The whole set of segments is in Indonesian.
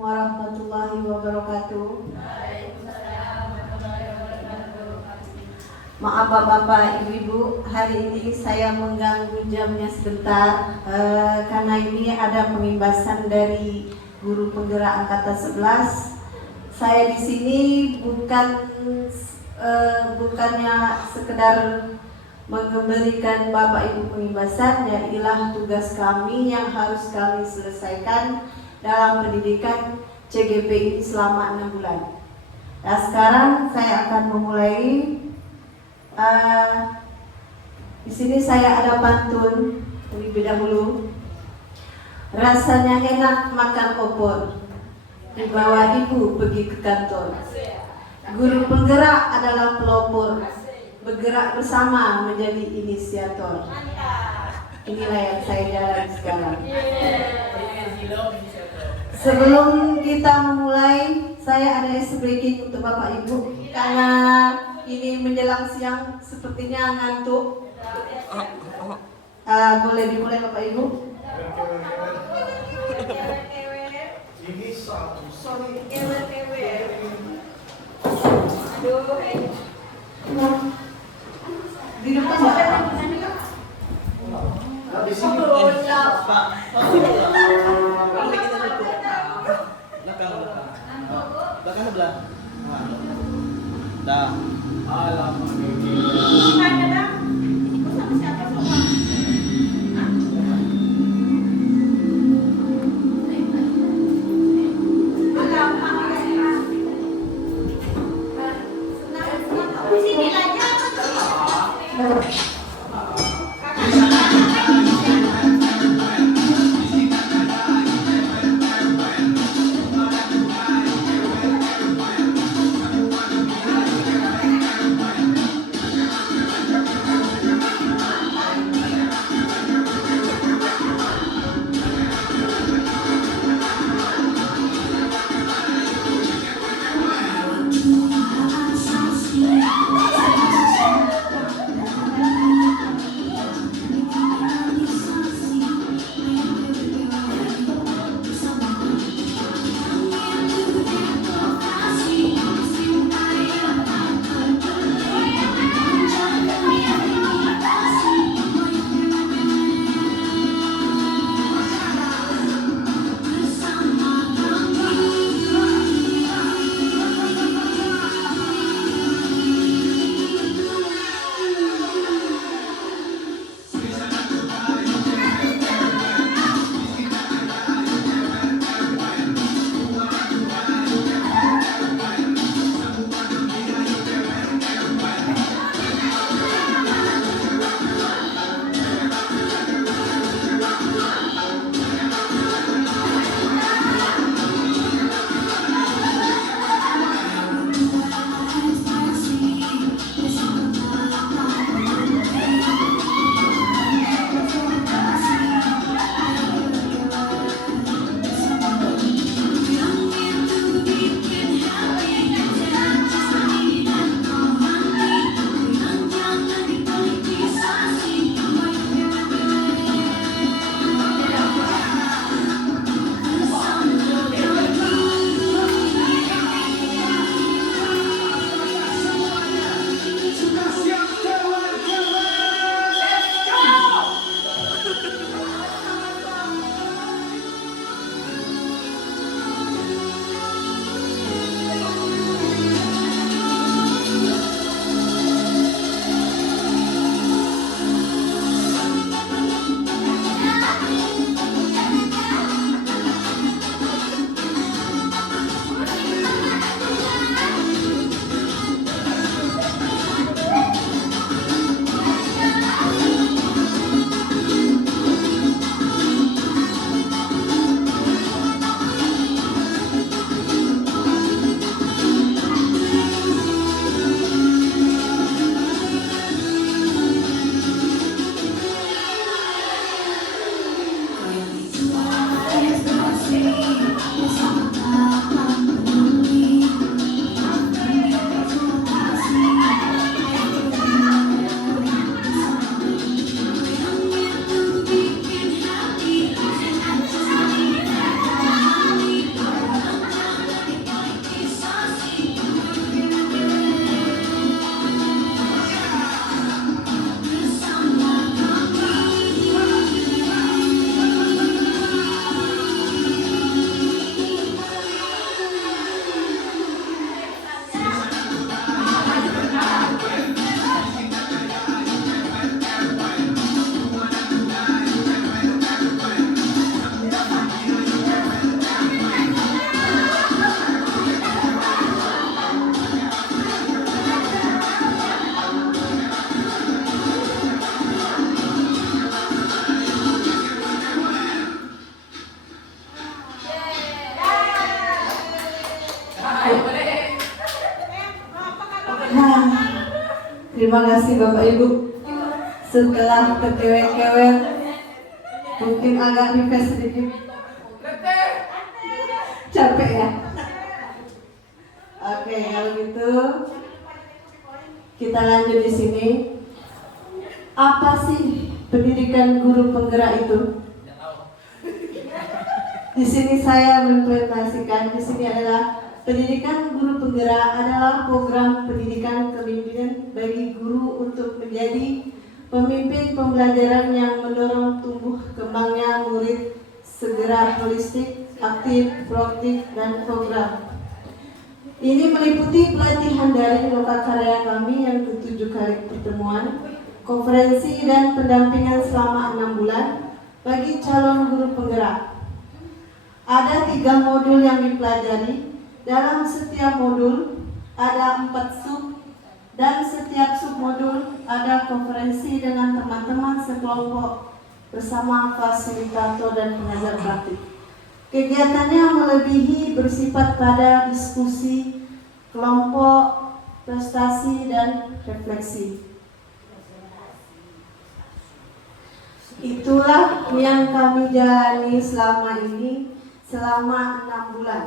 warahmatullahi wabarakatuh. Maaf Bapak, Ibu, hari ini saya mengganggu jamnya sebentar karena ini ada pengimbasan dari guru penggerak angkatan 11. Saya di sini bukannya sekedar memberikan Bapak Ibu pengimbasan, yaitu tugas kami yang harus kami selesaikan dalam pendidikan CGP ini selama 6 bulan. Nah, sekarang saya akan memulai. Di sini saya ada pantun terlebih dahulu. Rasanya enak makan opor, dibawa ibu pergi ke kantor. Guru penggerak adalah pelopor, bergerak bersama menjadi inisiator. Inilah yang saya jalani sekarang. Sebelum kita memulai, saya ada breaking untuk Bapak Ibu karena ini menjelang siang, sepertinya ngantuk. Boleh dimulai Bapak Ibu? Ini satu, sorry. Di depan Bapak. Di sini. Pak. Belakang sebelah. Dah. Alamak. Terima kasih Bapak Ibu. Setelah terkewek-kewek, mungkin agak refresh sedikit. Capek ya? Oke, kalau gitu kita lanjut di sini. Apa sih pendidikan guru penggerak itu? Di sini saya mengimplementasikan. Di sini adalah pendidikan guru penggerak adalah program pendidikan kepemimpinan bagi guru untuk menjadi pemimpin pembelajaran yang mendorong tumbuh kembangnya murid segera holistik, aktif, proaktif, dan program. Ini meliputi pelatihan daring lokal karya kami yang ke-7 kali pertemuan, konferensi dan pendampingan selama 6 bulan bagi calon guru penggerak. Ada 3 modul yang dipelajari. Dalam setiap modul ada 4 sub, dan setiap submodul ada konferensi dengan teman-teman sekelompok bersama fasilitator dan pengajar praktik. Kegiatannya melebihi bersifat pada diskusi, kelompok, prestasi, dan refleksi. Itulah yang kami jalani selama ini, selama 6 bulan.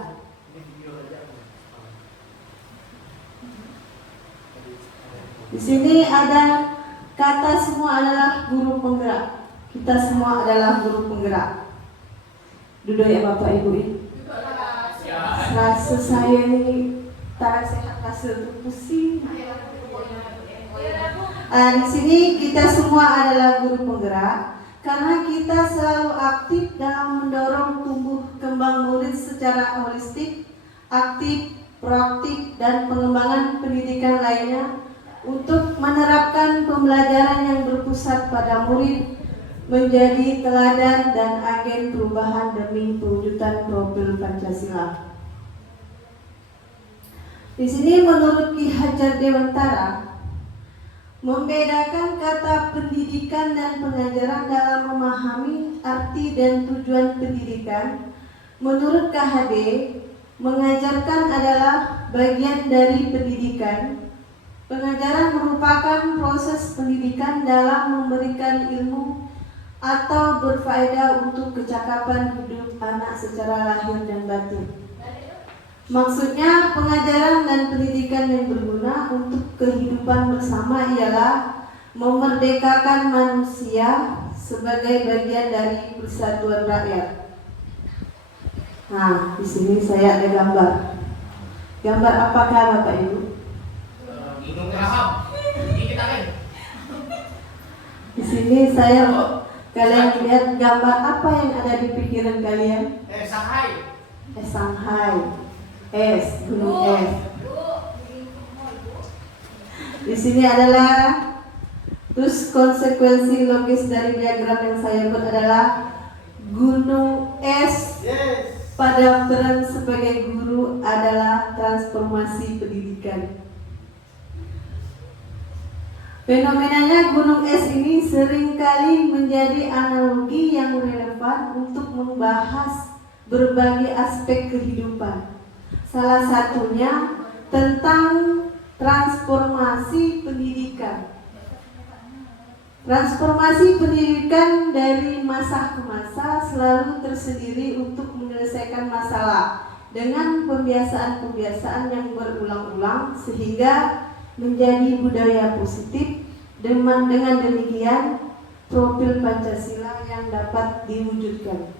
Di sini ada kata semua adalah guru penggerak. Kita semua adalah guru penggerak. Duduk ya Bapak Ibu ini. Rasa saya ini tak sehat, rasa pusing. Di sini kita semua adalah guru penggerak karena kita selalu aktif dalam mendorong tumbuh kembang murid secara holistik, aktif, proaktif, dan pengembangan pendidikan lainnya untuk menerapkan pembelajaran yang berpusat pada murid menjadi teladan dan agen perubahan demi pewujudan profil Pancasila. Di sini menurut Ki Hajar Dewantara, membedakan kata pendidikan dan pengajaran dalam memahami arti dan tujuan pendidikan. Menurut KHD, mengajarkan adalah bagian dari pendidikan. Pengajaran merupakan proses pendidikan dalam memberikan ilmu atau berfaedah untuk kecakapan hidup anak secara lahir dan batin. Maksudnya pengajaran dan pendidikan yang berguna untuk kehidupan bersama ialah memerdekakan manusia sebagai bagian dari persatuan rakyat. Nah, di sini saya ada gambar. Gambar apakah Bapak Ibu? Di sini saya kalian lihat gambar apa yang ada di pikiran kalian? Shanghai. Shanghai. Gunung es. Di sini adalah terus konsekuensi logis dari diagram yang saya buat adalah gunung es pada peran sebagai guru adalah transformasi pendidikan. Fenomenanya gunung es ini seringkali menjadi analogi yang relevan untuk membahas berbagai aspek kehidupan. Salah satunya tentang transformasi pendidikan. Transformasi pendidikan dari masa ke masa selalu tersendiri untuk menyelesaikan masalah dengan pembiasaan-pembiasaan yang berulang-ulang sehingga menjadi budaya positif. Dengan demikian profil Pancasila yang dapat diwujudkan.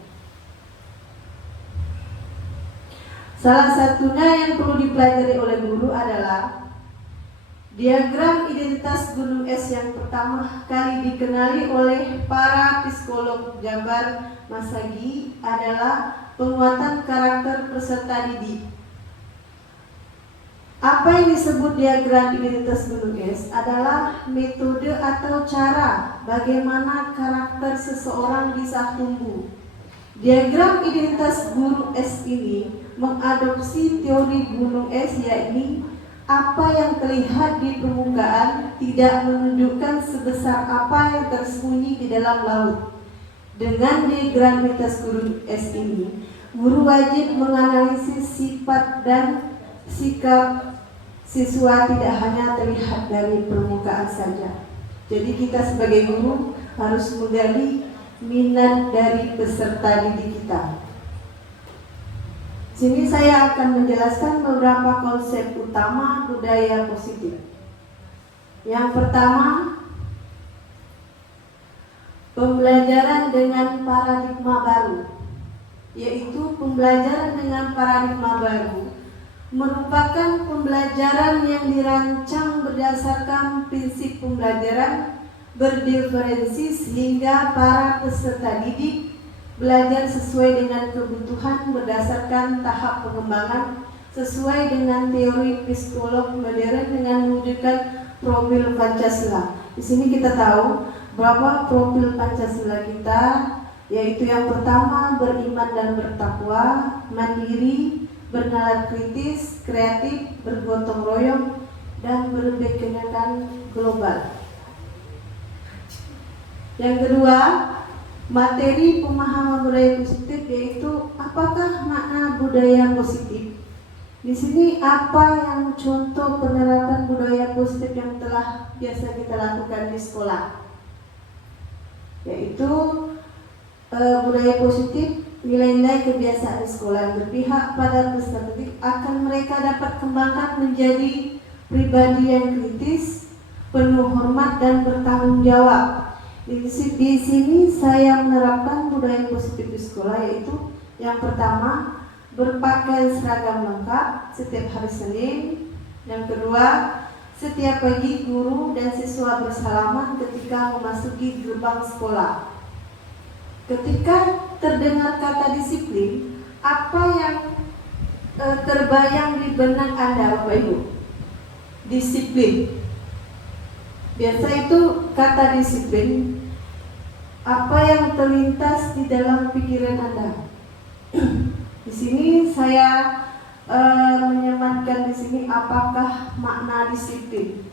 Salah satunya yang perlu dipelajari oleh guru adalah diagram identitas gunung es yang pertama kali dikenali oleh para psikolog Jabar Masagi adalah penguatan karakter peserta didik. Apa yang disebut diagram identitas gunung es adalah metode atau cara bagaimana karakter seseorang bisa tumbuh. Diagram identitas gunung es ini mengadopsi teori gunung es, yakni apa yang terlihat di permukaan tidak menunjukkan sebesar apa yang tersembunyi di dalam laut. Dengan diagram identitas gunung es ini, guru wajib menganalisis sifat dan sikap siswa tidak hanya terlihat dari permukaan saja. Jadi kita sebagai guru harus menggali minat dari peserta didik kita. Sini saya akan menjelaskan beberapa konsep utama budaya positif. Yang pertama, pembelajaran dengan paradigma baru, yaitu pembelajaran dengan paradigma baru merupakan pembelajaran yang dirancang berdasarkan prinsip pembelajaran berdiferensi sehingga para peserta didik belajar sesuai dengan kebutuhan berdasarkan tahap pengembangan sesuai dengan teori psikolog modern dengan mewujudkan profil Pancasila. Di sini kita tahu bahwa profil Pancasila kita yaitu yang pertama beriman dan bertakwa, mandiri, bernalar kritis, kreatif, bergotong royong, dan berkebinekaan global. Yang kedua, materi pemahaman budaya positif yaitu apakah makna budaya positif. Di sini apa yang contoh penerapan budaya positif yang telah biasa kita lakukan di sekolah, yaitu budaya positif, nilai-nilai kebiasaan di sekolah yang berpihak pada peserta didik akan mereka dapat kembangkan menjadi pribadi yang kritis, penuh hormat dan bertanggung jawab. Di sini saya menerapkan budaya positif di sekolah yaitu yang pertama berpakaian seragam lengkap setiap hari Senin. Yang kedua, setiap pagi guru dan siswa bersalaman ketika memasuki gerbang sekolah. Ketika terdengar kata disiplin, apa yang terbayang di benak Anda, Bapak Ibu? Disiplin. Biasa itu kata disiplin, apa yang terlintas di dalam pikiran Anda? Di sini saya menyematkan di sini apakah makna disiplin.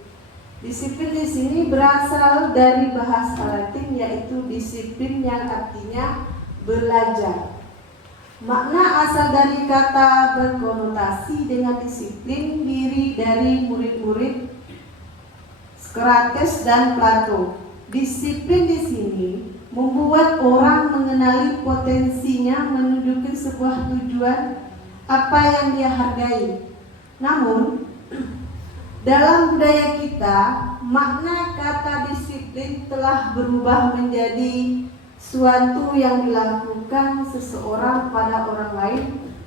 Disiplin di sini berasal dari bahasa Latin yaitu disiplin yang artinya belajar. Makna asal dari kata berkonotasi dengan disiplin diri dari murid-murid Socrates dan Plato. Disiplin di sini membuat orang mengenali potensinya menuju ke sebuah tujuan apa yang dia hargai. Namun dalam budaya kita, makna kata disiplin telah berubah menjadi suatu yang dilakukan seseorang pada orang lain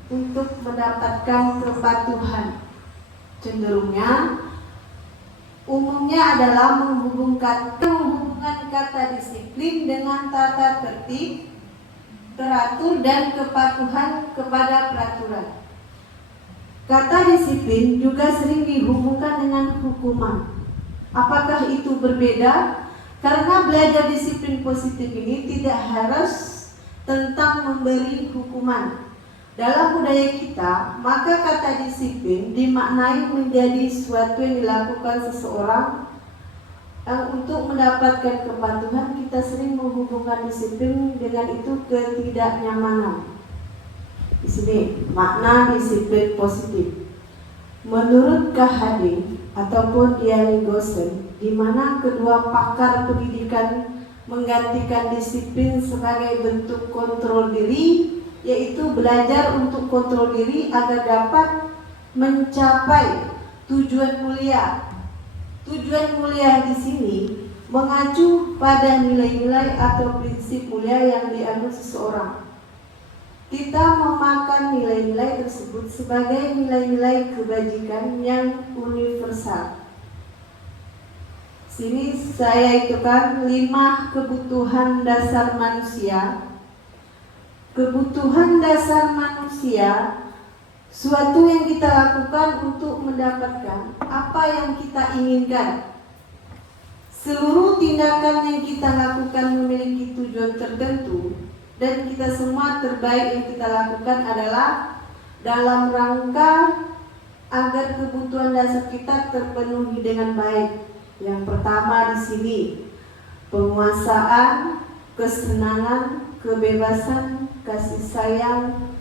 untuk mendapatkan kepatuhan. Cenderungnya, umumnya adalah menghubungkan kata disiplin dengan tata tertib, teratur, dan kepatuhan kepada peraturan. Kata disiplin juga sering dihubungkan dengan hukuman. Apakah itu berbeda? Karena belajar disiplin positif ini tidak harus tentang memberi hukuman. Dalam budaya kita, maka kata disiplin dimaknai menjadi sesuatu yang dilakukan seseorang untuk mendapatkan kepatuhan. Kita sering menghubungkan disiplin dengan itu ketidaknyamanan. Di sini makna disiplin positif. Menurut KHD ataupun Diani Gosen, di mana kedua pakar pendidikan menggantikan disiplin sebagai bentuk kontrol diri, yaitu belajar untuk kontrol diri agar dapat mencapai tujuan mulia. Tujuan mulia di sini mengacu pada nilai-nilai atau prinsip mulia yang dianut seseorang. Kita memakan nilai-nilai tersebut sebagai nilai-nilai kebajikan yang universal. Sini saya hitungkan 5 kebutuhan dasar manusia. Kebutuhan dasar manusia, suatu yang kita lakukan untuk mendapatkan apa yang kita inginkan. Seluruh tindakan yang kita lakukan memiliki tujuan tertentu, dan kita semua terbaik yang kita lakukan adalah dalam rangka agar kebutuhan dasar kita terpenuhi dengan baik. Yang pertama di sini, penguasaan, kesenangan, kebebasan, kasih sayang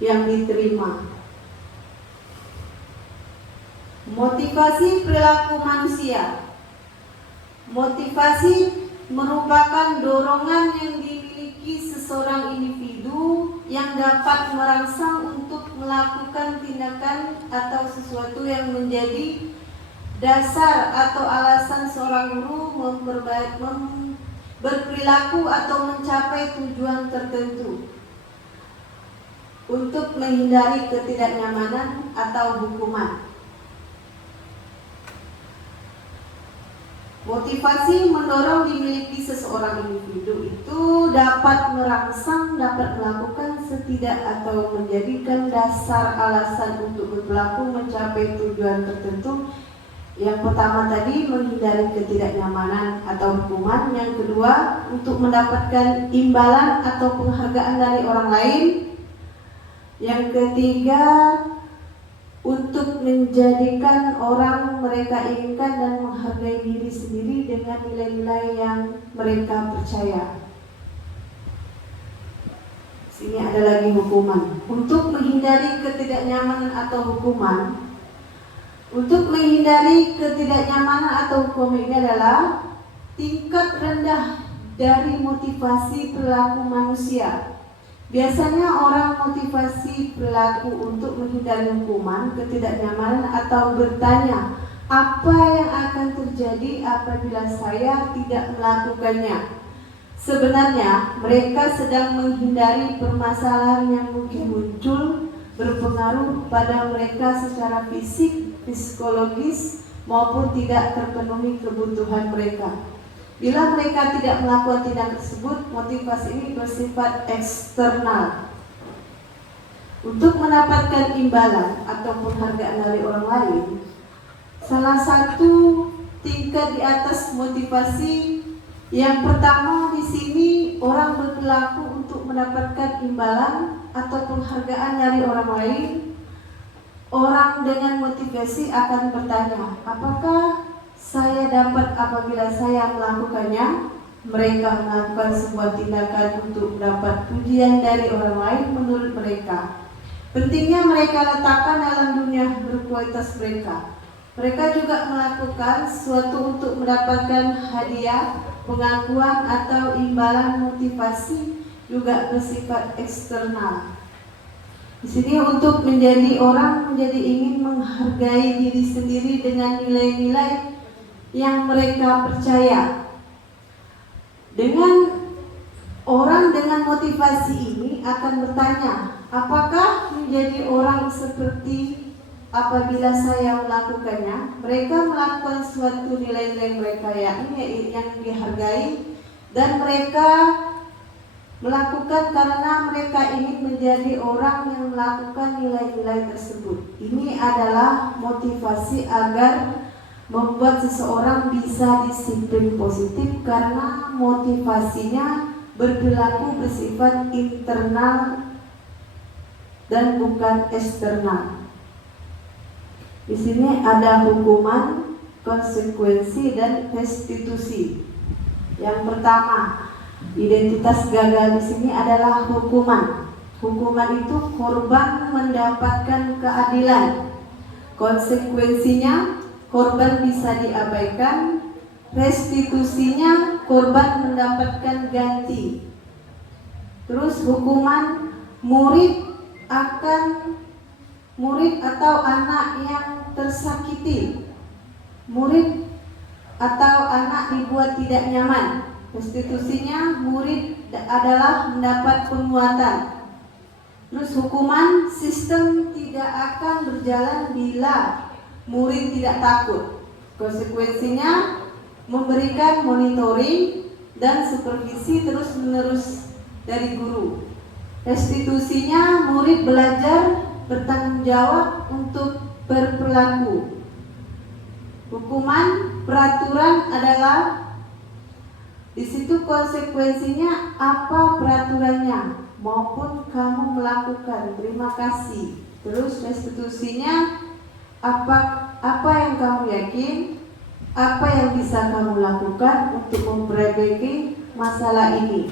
yang diterima. Motivasi perilaku manusia. Motivasi merupakan dorongan yang dimiliki seseorang individu yang dapat merangsang untuk melakukan tindakan atau sesuatu yang menjadi dasar atau alasan seorang guru berperilaku atau mencapai tujuan tertentu untuk menghindari ketidaknyamanan atau hukuman. Motivasi mendorong dimiliki seseorang individu itu dapat merangsang, dapat melakukan setidak atau menjadikan dasar alasan untuk berperilaku mencapai tujuan tertentu. Yang pertama tadi menghindari ketidaknyamanan atau hukuman. Yang kedua untuk mendapatkan imbalan atau penghargaan dari orang lain. Yang ketiga untuk menjadikan orang mereka inginkan dan menghargai diri sendiri dengan nilai-nilai yang mereka percaya. Sini ada lagi hukuman. Untuk menghindari ketidaknyamanan atau hukuman. Untuk menghindari ketidaknyamanan atau hukum ini adalah tingkat rendah dari motivasi perilaku manusia. Biasanya orang motivasi perilaku untuk menghindari hukuman, ketidaknyamanan atau bertanya apa yang akan terjadi apabila saya tidak melakukannya. Sebenarnya mereka sedang menghindari permasalahan yang mungkin muncul berpengaruh pada mereka secara fisik, psikologis maupun tidak terpenuhi kebutuhan mereka. Bila mereka tidak melakukan tindakan tersebut, motivasi ini bersifat eksternal. Untuk mendapatkan imbalan atau penghargaan dari orang lain, salah satu tingkat di atas motivasi yang pertama di sini orang berperilaku untuk mendapatkan imbalan atau penghargaan dari orang lain. Orang dengan motivasi akan bertanya, apakah saya dapat apabila saya melakukannya? Mereka melakukan sebuah tindakan untuk mendapat pujian dari orang lain menurut mereka. Pentingnya mereka letakkan dalam dunia berkualitas mereka. Mereka juga melakukan sesuatu untuk mendapatkan hadiah, pengakuan atau imbalan. Motivasi juga bersifat eksternal. Di sini untuk menjadi orang menjadi ingin menghargai diri sendiri dengan nilai-nilai yang mereka percaya. Dengan orang dengan motivasi ini akan bertanya, apakah menjadi orang seperti apabila saya melakukannya? Mereka melakukan suatu nilai-nilai mereka yang dihargai dan mereka melakukan karena mereka ingin menjadi orang yang melakukan nilai-nilai tersebut. Ini adalah motivasi agar membuat seseorang bisa disiplin positif karena motivasinya berperilaku bersifat internal dan bukan eksternal. Di sini ada hukuman, konsekuensi, dan restitusi. Yang pertama, identitas gagal di sini adalah hukuman. Hukuman itu korban mendapatkan keadilan. Konsekuensinya korban bisa diabaikan. Restitusinya korban mendapatkan ganti. Terus hukuman murid atau anak yang tersakiti. Murid atau anak dibuat tidak nyaman. Restitusinya murid adalah mendapat penguatan. Terus hukuman sistem tidak akan berjalan bila murid tidak takut. Konsekuensinya memberikan monitoring dan supervisi terus-menerus dari guru. Restitusinya murid belajar bertanggung jawab untuk berperilaku. Hukuman peraturan adalah di situ konsekuensinya apa peraturannya maupun kamu melakukan, terima kasih. Terus restitusinya apa yang kamu yakin, apa yang bisa kamu lakukan untuk memperbaiki masalah ini.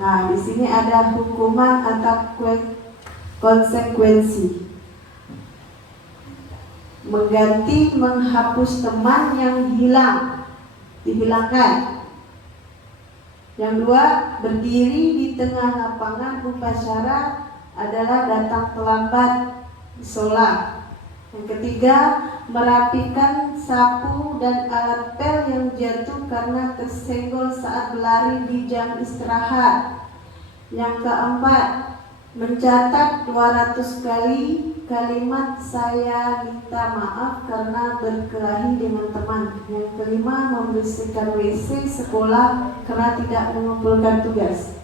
Nah, di sini ada hukuman atau konsekuensi. mengganti, menghapus teman yang hilang, dihilangkan. Yang dua, berdiri di tengah lapangan upacara adalah datang terlambat, sholat. Yang ketiga, merapikan sapu dan alat pel yang jatuh karena tersenggol saat berlari di jam istirahat. Yang keempat, mencatat 200 kali kalimat saya minta maaf karena berkelahi dengan teman. Yang kelima, membersihkan WC sekolah karena tidak mengumpulkan tugas.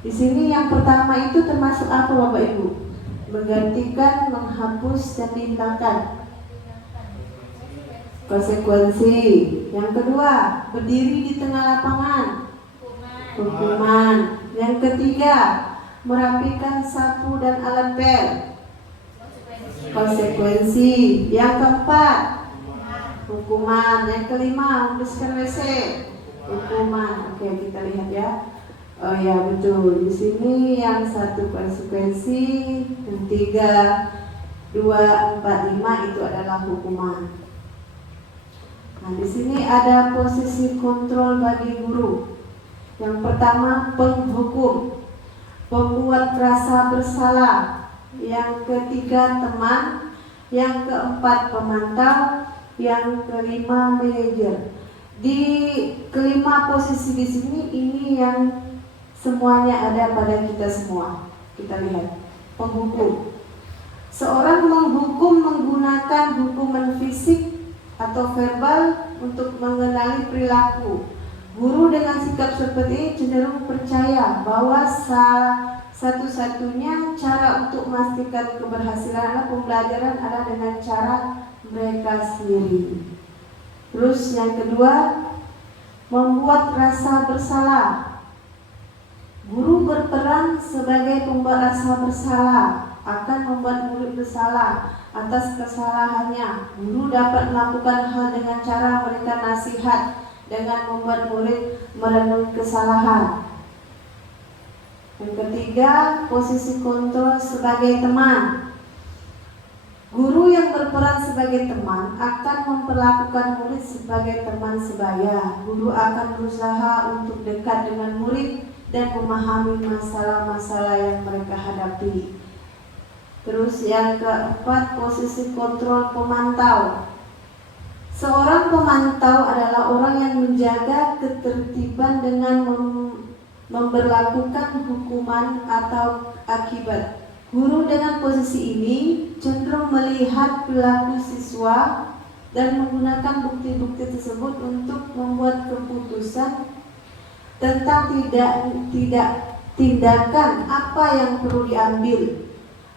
Di sini yang pertama itu termasuk apa Bapak Ibu? Menggantikan, menghapus, dan dihilangkan. Konsekuensi. Yang kedua, berdiri di tengah lapangan. Hukuman. Yang ketiga, merapikan sapu dan alat pel. Konsekuensi. Yang keempat, hukuman. Yang kelima, membersihkan WC. Hukuman. Oke, kita lihat ya. Oh ya, betul. Di sini yang satu konsekuensi, yang 3, 2, 4, 5 itu adalah hukuman. Nah, di sini ada posisi kontrol bagi guru. Yang pertama, penghukum, pembuat rasa bersalah. Yang ketiga, teman. Yang keempat, pemantau. Yang kelima, manajer. Di kelima posisi di sini ini yang semuanya ada pada kita semua. Kita lihat, penghukum. Seorang menghukum menggunakan hukuman fisik atau verbal untuk mengenali perilaku. Guru dengan sikap seperti ini cenderung percaya bahwa satu-satunya cara untuk memastikan keberhasilan pembelajaran adalah dengan cara mereka sendiri. Terus yang kedua, membuat rasa bersalah. Guru berperan sebagai pembuat rasa bersalah, akan membuat murid bersalah atas kesalahannya. Guru dapat melakukan hal dengan cara memberikan nasihat dengan membuat murid merenung kesalahan. Yang ketiga, posisi kontrol sebagai teman. Guru yang berperan sebagai teman akan memperlakukan murid sebagai teman sebaya. Guru akan berusaha untuk dekat dengan murid dan memahami masalah-masalah yang mereka hadapi. Terus yang keempat, posisi kontrol pemantau. Seorang pemantau adalah orang yang menjaga ketertiban dengan memberlakukan hukuman atau akibat. Guru dengan posisi ini cenderung melihat perilaku siswa dan menggunakan bukti-bukti tersebut untuk membuat keputusan tentang tindakan apa yang perlu diambil.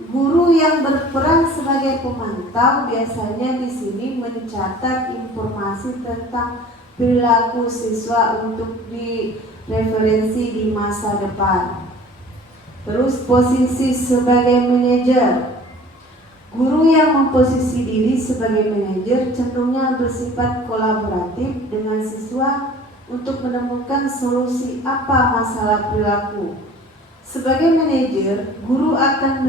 Guru yang berperan sebagai pemantau biasanya di sini mencatat informasi tentang perilaku siswa untuk direferensi di masa depan. Terus posisi sebagai manajer. Guru yang memposisi diri sebagai manajer cenderungnya bersifat kolaboratif dengan siswa untuk menemukan solusi apa masalah perilaku. Sebagai manajer, guru akan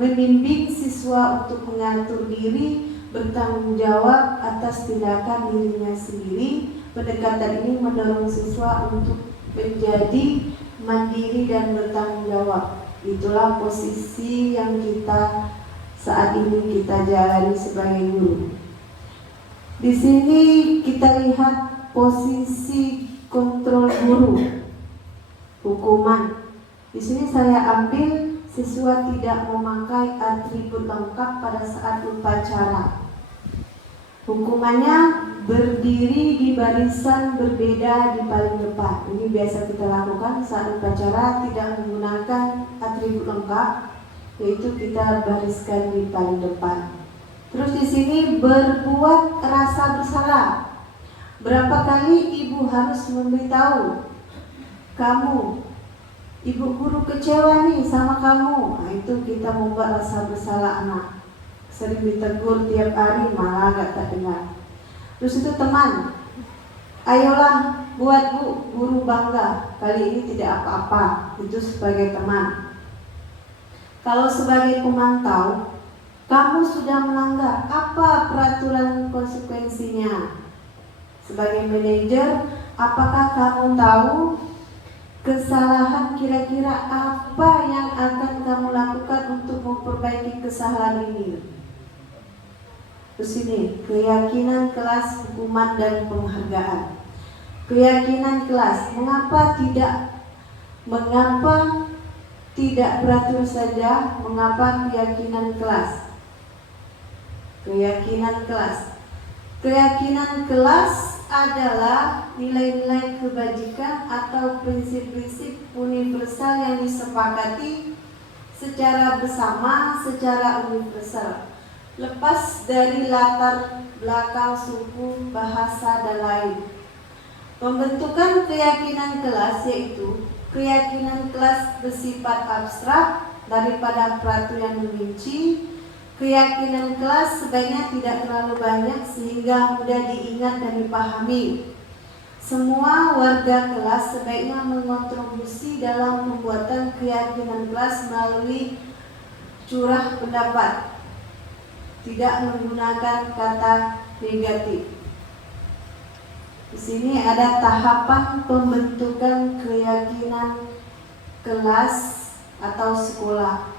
membimbing siswa untuk mengatur diri, bertanggung jawab atas tindakan dirinya sendiri. Pendekatan ini mendorong siswa untuk menjadi mandiri dan bertanggung jawab. Itulah posisi yang kita saat ini kita jalani sebagai guru. Di sini kita lihat posisi kontrol guru, hukuman. Di sini saya ambil siswa tidak memakai atribut lengkap pada saat upacara. Hukumannya berdiri di barisan berbeda di paling depan. Ini biasa kita lakukan saat upacara, tidak menggunakan atribut lengkap, yaitu kita bariskan di paling depan. Terus di sini berbuat rasa bersalah. Berapa kali ibu harus memberitahu kamu, ibu guru kecewa nih sama kamu. Nah, itu kita membuat rasa bersalah anak. Sering ditegur tiap hari malah tak dengar. Terus itu teman, ayolah buat guru bangga. Kali ini tidak apa-apa. Itu sebagai teman. Kalau sebagai pemantau, Kamu sudah melanggar, apa peraturan konsekuensinya? Sebagai manajer, apakah kamu tahu kesalahan kira-kira apa yang akan kamu lakukan untuk memperbaiki kesalahan ini? Terus ini, keyakinan kelas, hukuman dan penghargaan. Keyakinan kelas, mengapa tidak beratur saja? Mengapa keyakinan kelas? Keyakinan kelas. Keyakinan kelas adalah nilai-nilai kebajikan atau prinsip-prinsip universal yang disepakati secara bersama, secara universal, lepas dari latar belakang suku, bahasa, dan lain. Pembentukan keyakinan kelas yaitu keyakinan kelas bersifat abstrak daripada peraturan yang merinci. Keyakinan kelas sebaiknya tidak terlalu banyak sehingga mudah diingat dan dipahami. Semua warga kelas sebaiknya mengontribusi dalam pembuatan keyakinan kelas melalui curah pendapat, tidak menggunakan kata negatif. Di sini ada tahapan pembentukan keyakinan kelas atau sekolah.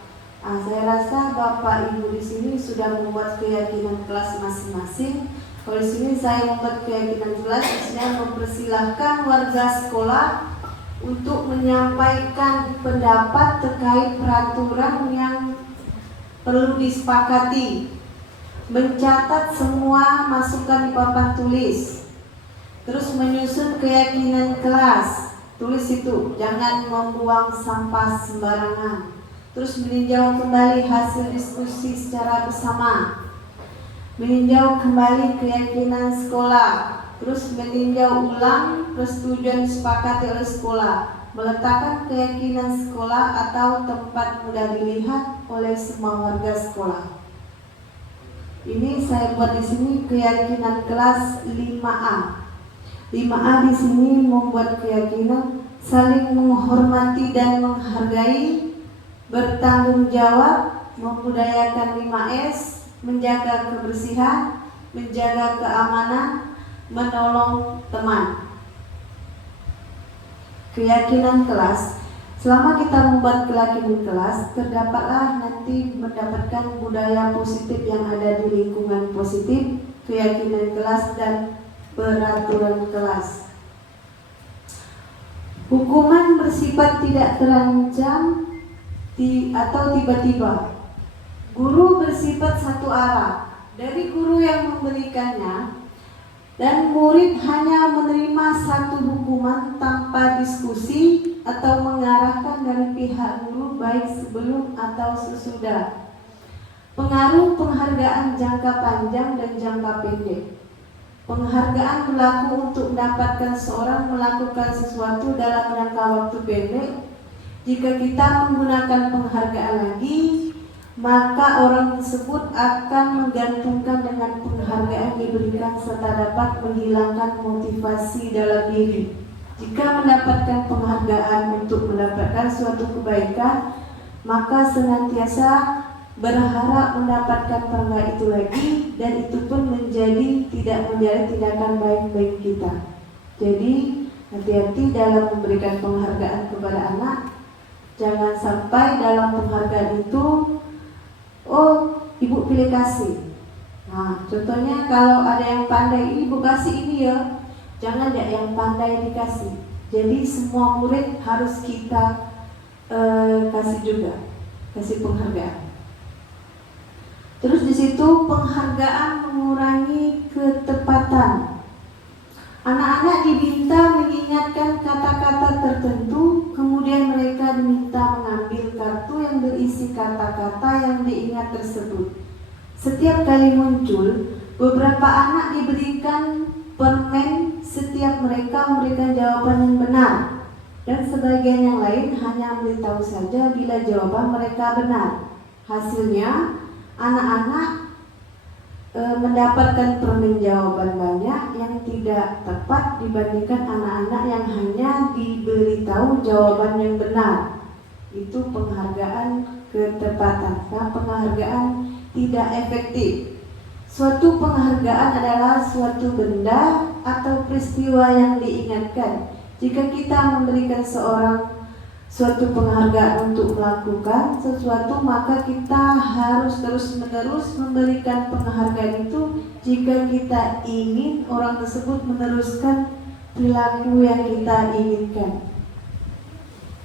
Saya rasa Bapak Ibu di sini sudah membuat keyakinan kelas masing-masing. Kalau di sini saya membuat keyakinan kelas, saya mempersilahkan warga sekolah untuk menyampaikan pendapat terkait peraturan yang perlu disepakati, mencatat semua masukan di papan tulis, terus menyusun keyakinan kelas. Tulis itu, jangan membuang sampah sembarangan. Terus meninjau kembali hasil diskusi secara bersama, meninjau kembali keyakinan sekolah, terus meninjau ulang persetujuan disepakati oleh sekolah, meletakkan keyakinan sekolah atau tempat mudah dilihat oleh semua warga sekolah. Ini saya buat di sini keyakinan kelas 5A. 5A di sini membuat keyakinan saling menghormati dan menghargai, bertanggung jawab, membudayakan 5S, menjaga kebersihan, menjaga keamanan, menolong teman. Keyakinan kelas. Selama kita membuat keyakinan kelas, terdapatlah nanti mendapatkan budaya positif yang ada di lingkungan positif, keyakinan kelas dan peraturan kelas. Hukuman bersifat tidak terancam atau tiba-tiba. Guru bersifat satu arah dari guru yang memberikannya, dan murid hanya menerima satu hukuman tanpa diskusi atau mengarahkan dari pihak guru baik sebelum atau sesudah. Pengaruh penghargaan jangka panjang dan jangka pendek. Penghargaan berlaku untuk mendapatkan seorang melakukan sesuatu dalam jangka waktu pendek. Jika kita menggunakan penghargaan lagi, maka orang tersebut akan menggantungkan dengan penghargaan diberikan serta dapat menghilangkan motivasi dalam diri. Jika mendapatkan penghargaan untuk mendapatkan suatu kebaikan, maka senantiasa berharap mendapatkan penghargaan itu lagi, dan itu pun tidak menjadi tindakan baik bagi kita. Jadi hati-hati dalam memberikan penghargaan kepada anak. Jangan sampai dalam penghargaan itu, oh ibu pilih kasih. Nah contohnya kalau ada yang pandai, ibu kasih ini ya, jangan ya yang pandai dikasih. Jadi semua murid harus kita kasih juga, kasih penghargaan. Terus di situ penghargaan mengurangi ketepatan. Anak-anak diminta mengingatkan kata-kata tertentu, kemudian mereka diminta mengambil kartu yang berisi kata-kata yang diingat tersebut. Setiap kali muncul, beberapa anak diberikan permen, setiap mereka memberikan jawaban yang benar, dan sebagian yang lain hanya memberitahu saja bila jawaban mereka benar. Hasilnya, anak-anak mendapatkan permen jawaban banyak yang tidak tepat dibandingkan anak-anak yang hanya diberitahu jawaban yang benar. Itu penghargaan ketepatan. Nah, penghargaan tidak efektif. Suatu penghargaan adalah suatu benda atau peristiwa yang diingatkan. Jika kita memberikan seorang suatu penghargaan untuk melakukan sesuatu, maka kita harus terus-menerus memberikan penghargaan itu jika kita ingin orang tersebut meneruskan perilaku yang kita inginkan.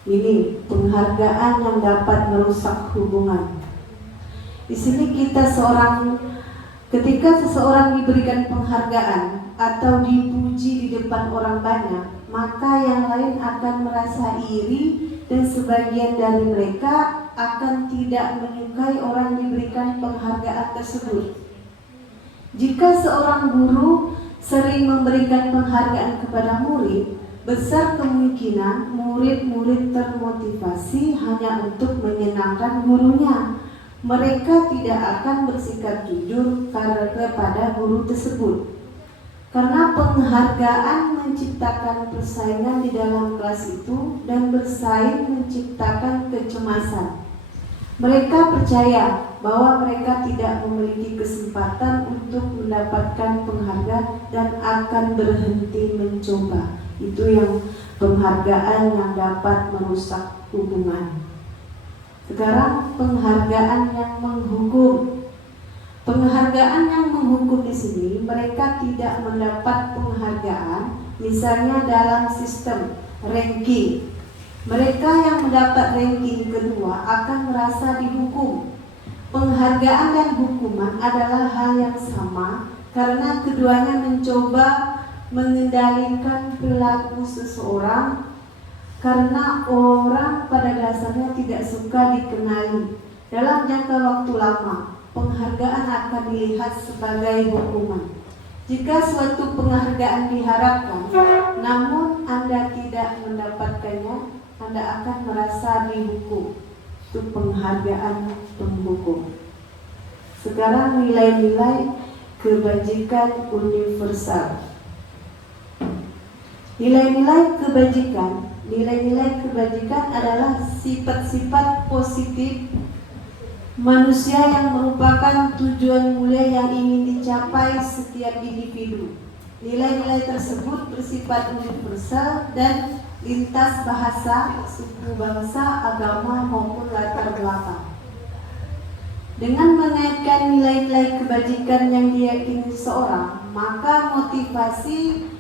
Ini penghargaan yang dapat merusak hubungan. Di sini ketika seseorang diberikan penghargaan atau dipuji di depan orang banyak, maka yang lain akan merasa iri dan sebagian dari mereka akan tidak menyukai orang diberikan penghargaan tersebut. Jika seorang guru sering memberikan penghargaan kepada murid, besar kemungkinan murid-murid termotivasi hanya untuk menyenangkan gurunya. Mereka tidak akan bersikap jujur kepada guru tersebut. Karena penghargaan menciptakan persaingan di dalam kelas itu dan bersaing menciptakan kecemasan. Mereka percaya bahwa mereka tidak memiliki kesempatan untuk mendapatkan penghargaan dan akan berhenti mencoba. Itu yang penghargaan yang dapat merusak hubungan. Sekarang penghargaan yang menghukum. Penghargaan yang menghukum di sini, mereka tidak mendapat penghargaan, misalnya dalam sistem ranking. Mereka yang mendapat ranking kedua akan merasa dihukum. Penghargaan dan hukuman adalah hal yang sama karena keduanya mencoba mengendalikan perilaku seseorang, karena orang pada dasarnya tidak suka dikenali. Dalam jangka waktu lama, penghargaan akan dilihat sebagai hukuman. Jika suatu penghargaan diharapkan, namun Anda tidak mendapatkannya, Anda akan merasa dihukum. Itu penghargaan penghukum. Sekarang nilai-nilai kebajikan universal. Nilai-nilai kebajikan adalah sifat-sifat positif manusia yang merupakan tujuan mulia yang ingin dicapai setiap individu. Nilai-nilai tersebut bersifat universal dan lintas bahasa, suku bangsa, agama maupun latar belakang. Dengan mengaitkan nilai-nilai kebajikan yang diyakini seseorang, maka motivasi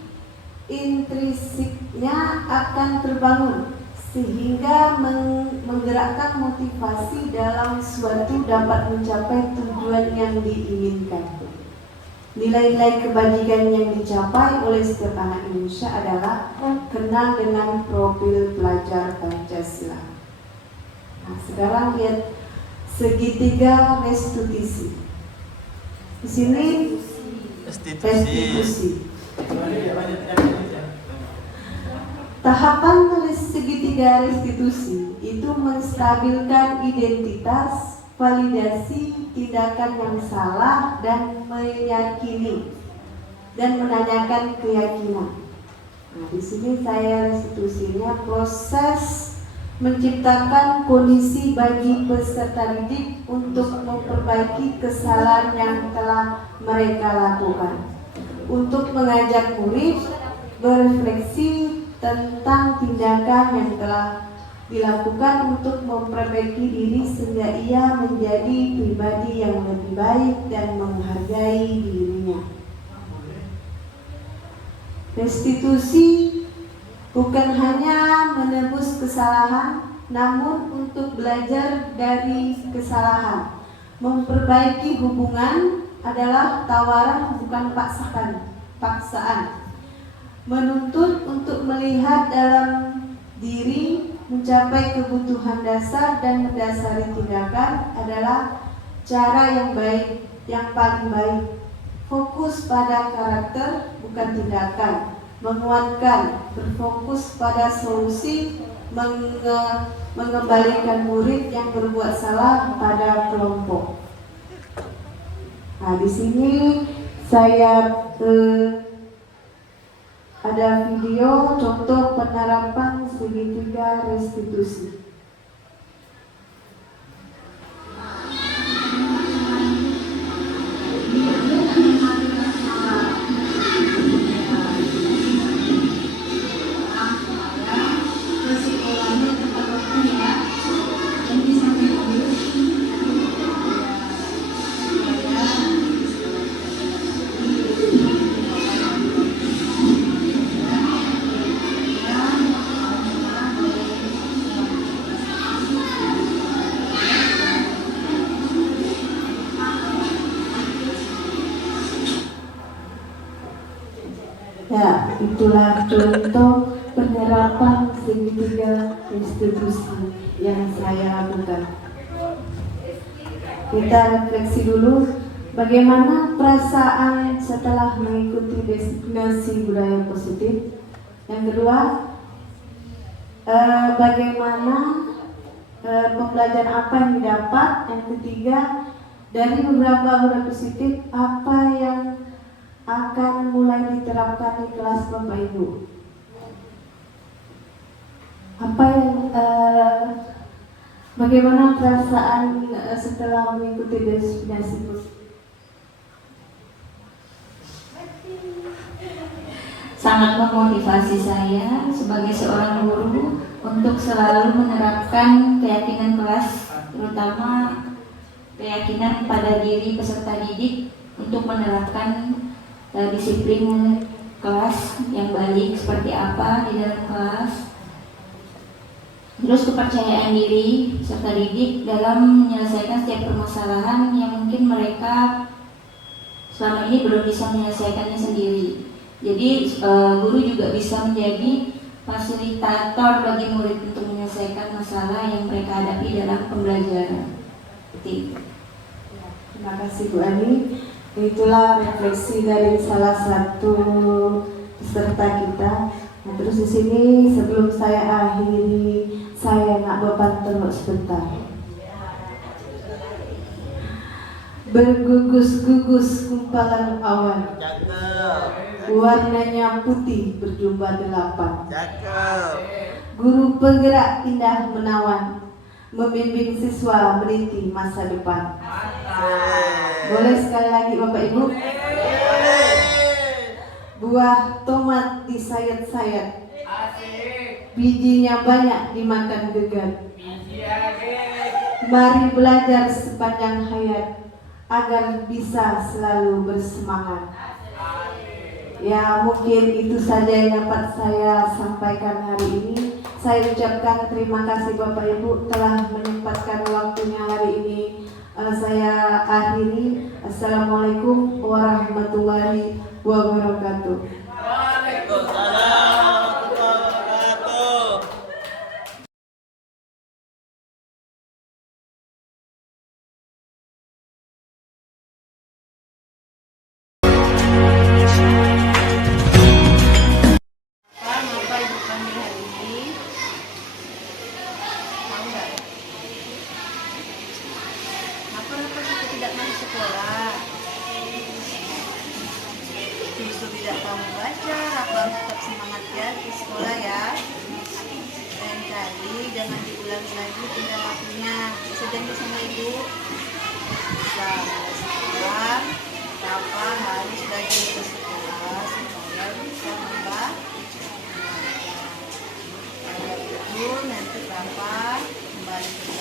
intrinsiknya akan terbangun sehingga menggerakkan motivasi dalam suatu dapat mencapai tujuan yang diinginkan. Nilai-nilai kebajikan yang dicapai oleh setiap anak Indonesia adalah kenal dengan profil pelajar Pancasila. Nah, sekarang lihat segitiga restitusi. Di sini restitusi. Tahapan segitiga restitusi itu menstabilkan identitas, validasi tindakan yang salah, dan meyakini dan menanyakan keyakinan. Nah, di sini saya restitusinya proses menciptakan kondisi bagi peserta didik untuk memperbaiki kesalahan yang telah mereka lakukan, untuk mengajak murid berefleksi tentang tindakan yang telah dilakukan untuk memperbaiki diri sehingga ia menjadi pribadi yang lebih baik dan menghargai dirinya. Restitusi bukan hanya menebus kesalahan, namun untuk belajar dari kesalahan. Memperbaiki hubungan adalah tawaran, bukan paksaan. Menuntut untuk melihat dalam diri, mencapai kebutuhan dasar dan mendasari tindakan adalah cara yang baik, yang paling baik. Fokus pada karakter, bukan tindakan. Menguatkan, berfokus pada solusi, mengembalikan murid yang berbuat salah pada kelompok. Nah, di sini saya ada video contoh penerapan segitiga restitusi. itulah contoh penyerapan segitiga institusi yang saya lakukan. Kita refleksi dulu, bagaimana perasaan setelah mengikuti destinasi budaya positif. Yang kedua, bagaimana pembelajaran apa yang didapat. Yang ketiga, dari beberapa budaya positif apa yang akan mulai diterapkan di kelas Bapak Ibu. Apa yang bagaimana perasaan setelah mengikuti destinasi positif? Sangat memotivasi saya sebagai seorang guru untuk selalu menerapkan keyakinan kelas, terutama keyakinan pada diri peserta didik untuk menerapkan disiplin kelas yang baik seperti apa di dalam kelas. Terus kepercayaan diri peserta didik dalam menyelesaikan setiap permasalahan yang mungkin mereka selama ini belum bisa menyelesaikannya sendiri. Jadi guru juga bisa menjadi fasilitator bagi murid untuk menyelesaikan masalah yang mereka hadapi dalam pembelajaran. Seperti itu. Terima kasih Bu Ani. Itulah refleksi dari salah satu peserta kita. Nah, terus di sini sebelum saya akhiri, saya nak berpantun sebentar. Bergugus-gugus kumpalan awan, warnanya putih berjumlah 8. Guru penggerak indah menawan, membimbing siswa meniti masa depan. Boleh sekali lagi Bapak Ibu? Buah tomat disayat-sayat, bijinya banyak dimakan gegar. Mari belajar sepanjang hayat agar bisa selalu bersemangat. Ya, mungkin itu saja yang dapat saya sampaikan hari ini. Saya ucapkan terima kasih Bapak Ibu telah menyempatkan waktunya hari ini. Saya akhiri. Assalamualaikum warahmatullahi wabarakatuh. Waalaikumsalam. Mengapa Ibu panggil hari ini? Tahu nggak? Kenapa kita tidak masuk sekolah? Justru tidak tahu membaca, apa harus tetap semangat ya di sekolah ya. Lain kali jangan diulangi lagi tinggal waktunya. Bisa janji sama Ibu. Sekarang Papa harus rajin ke sekolah supaya bisa membaca. Itu nanti Papa kembali ke